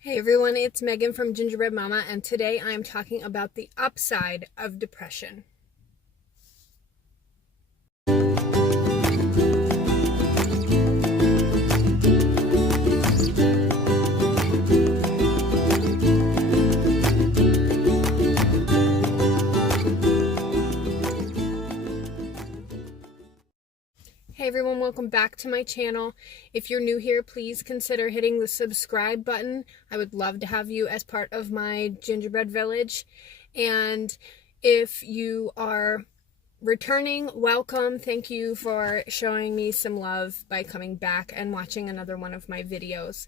Hey everyone, it's Megan from Gingerbread Mama, and today I am talking about the upside of depression. Hey everyone, welcome back to my channel. If you're new here, please consider hitting the subscribe button. I would love to have you as part of my Gingerbread Village. And if you are returning, welcome. Thank you for showing me some love by coming back and watching another one of my videos.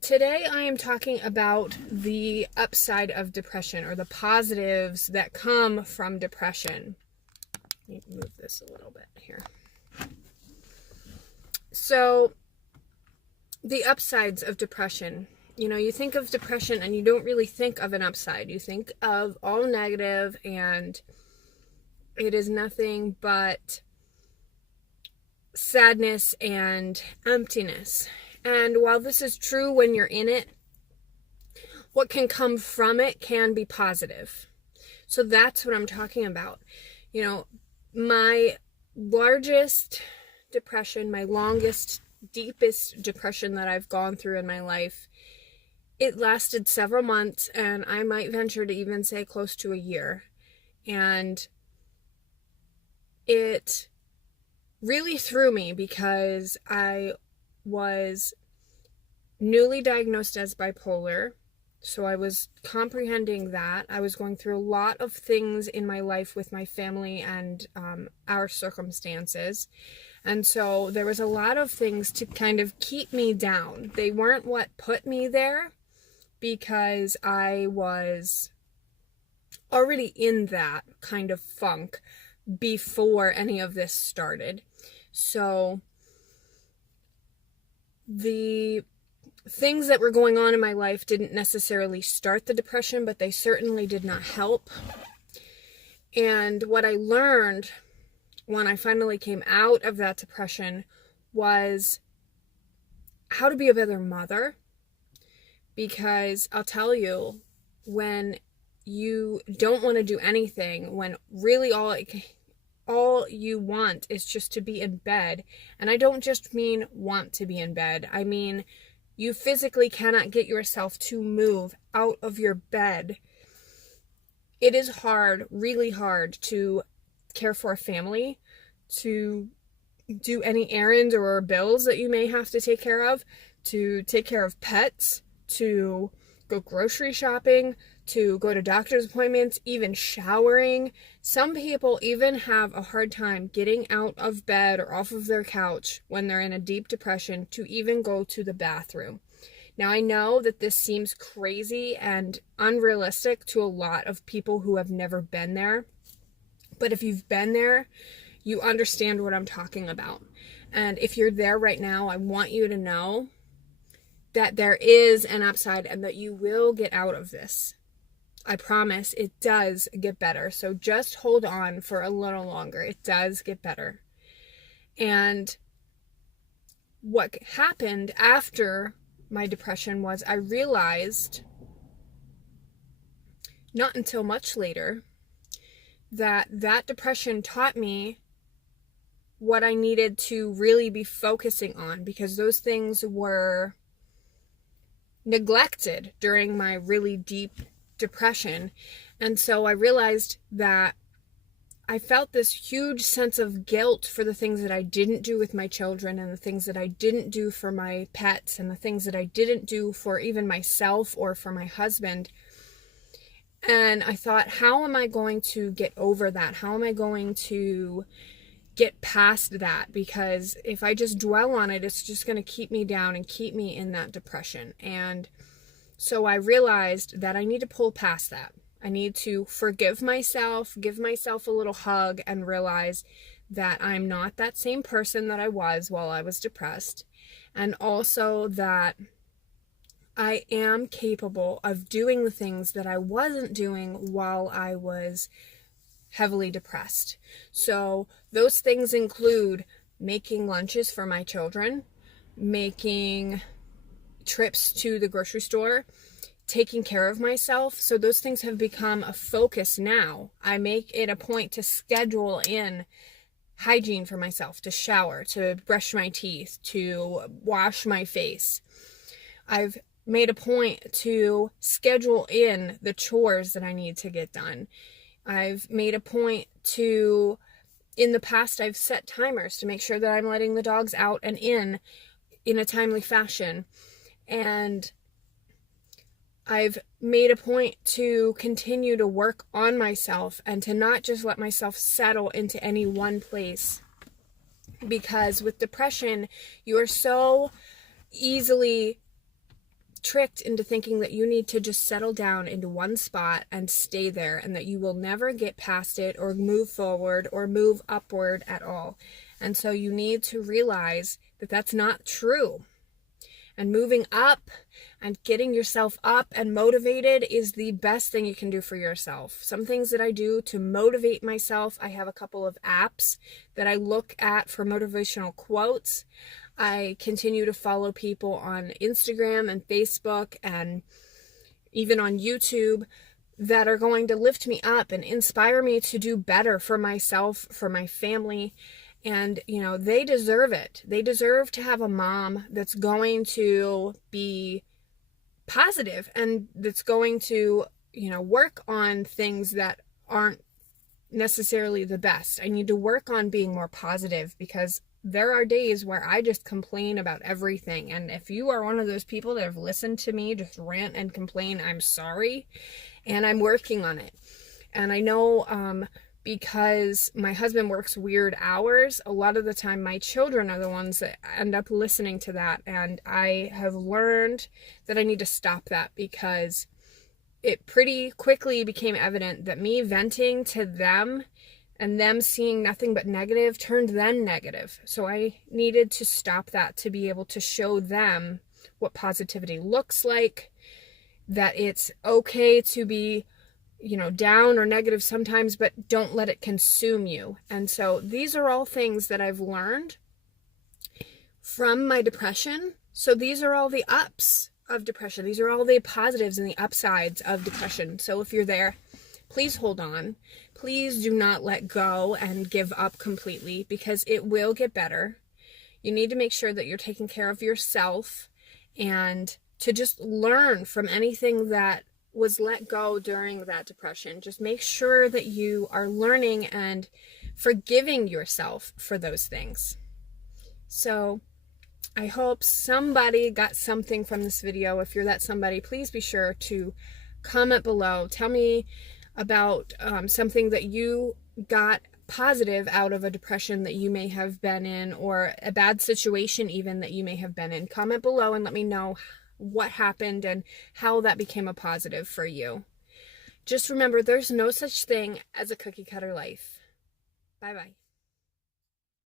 Today I am talking about the upside of depression, or the positives that come from depression. Let me move this a little bit here. So, the upsides of depression. You know, you think of depression and you don't really think of an upside. You think of all negative, and it is nothing but sadness and emptiness. And while this is true when you're in it, what can come from it can be positive. So that's what I'm talking about. You know, my largest depression, my longest, deepest depression that I've gone through in my life, it lasted several months, and I might venture to even say close to a year. And it really threw me because I was newly diagnosed as bipolar. So I was comprehending that. I was going through a lot of things in my life with my family and our circumstances. And so there was a lot of things to kind of keep me down. They weren't what put me there, because I was already in that kind of funk before any of this started. So the things that were going on in my life didn't necessarily start the depression, but they certainly did not help. And what I learned when I finally came out of that depression was how to be a better mother. Because I'll tell you, when you don't want to do anything, when really all you want is just to be in bed, and I don't just mean want to be in bed, I mean you physically cannot get yourself to move out of your bed. It is hard, really hard, to care for a family, to do any errands or bills that you may have to take care of, to take care of pets, to go grocery shopping, to go to doctor's appointments, even showering. Some people even have a hard time getting out of bed or off of their couch when they're in a deep depression to even go to the bathroom. Now, I know that this seems crazy and unrealistic to a lot of people who have never been there, but if you've been there, you understand what I'm talking about. And if you're there right now, I want you to know that there is an upside and that you will get out of this. I promise it does get better. So just hold on for a little longer. It does get better. And what happened after my depression was I realized, not until much later, that depression taught me what I needed to really be focusing on, because those things were neglected during my really deep depression. And so I realized that I felt this huge sense of guilt for the things that I didn't do with my children, and the things that I didn't do for my pets, and the things that I didn't do for even myself or for my husband. And I thought, how am I going to get over that? How am I going to get past that? Because if I just dwell on it, it's just going to keep me down and keep me in that depression. And so I realized that I need to pull past that. I need to forgive myself, give myself a little hug, and realize that I'm not that same person that I was while I was depressed. And also that I am capable of doing the things that I wasn't doing while I was heavily depressed. So those things include making lunches for my children, making trips to the grocery store, taking care of myself. So those things have become a focus now. I make it a point to schedule in hygiene for myself, to shower, to brush my teeth, to wash my face. I've made a point to schedule in the chores that I need to get done. I've made a point to, in the past, I've set timers to make sure that I'm letting the dogs out and in a timely fashion. And I've made a point to continue to work on myself and to not just let myself settle into any one place. Because with depression, you are so easily tricked into thinking that you need to just settle down into one spot and stay there, and that you will never get past it or move forward or move upward at all. And so you need to realize that that's not true. And moving up and getting yourself up and motivated is the best thing you can do for yourself. Some things that I do to motivate myself, I have a couple of apps that I look at for motivational quotes. I continue to follow people on Instagram and Facebook and even on YouTube that are going to lift me up and inspire me to do better for myself, for my family. And, you know, they deserve it. They deserve to have a mom that's going to be positive and that's going to, you know, work on things that aren't necessarily the best. I need to work on being more positive, because there are days where I just complain about everything. And if you are one of those people that have listened to me just rant and complain, I'm sorry. And I'm working on it. And I know, because my husband works weird hours, a lot of the time my children are the ones that end up listening to that. And I have learned that I need to stop that, because it pretty quickly became evident that me venting to them and them seeing nothing but negative turned them negative. So I needed to stop that, to be able to show them what positivity looks like, that it's okay to be, you know, down or negative sometimes, but don't let it consume you. And so these are all things that I've learned from my depression. So these are all the ups of depression. These are all the positives and the upsides of depression. So if you're there, please hold on. Please do not let go and give up completely, because it will get better. You need to make sure that you're taking care of yourself and to just learn from anything that was let go during that depression. Just make sure that you are learning and forgiving yourself for those things. So I hope somebody got something from this video. If you're that somebody, please be sure to comment below. Tell me about something that you got positive out of a depression that you may have been in, or a bad situation even that you may have been in. Comment below and let me know what happened and how that became a positive for you. Just remember, there's no such thing as a cookie cutter life. Bye-bye.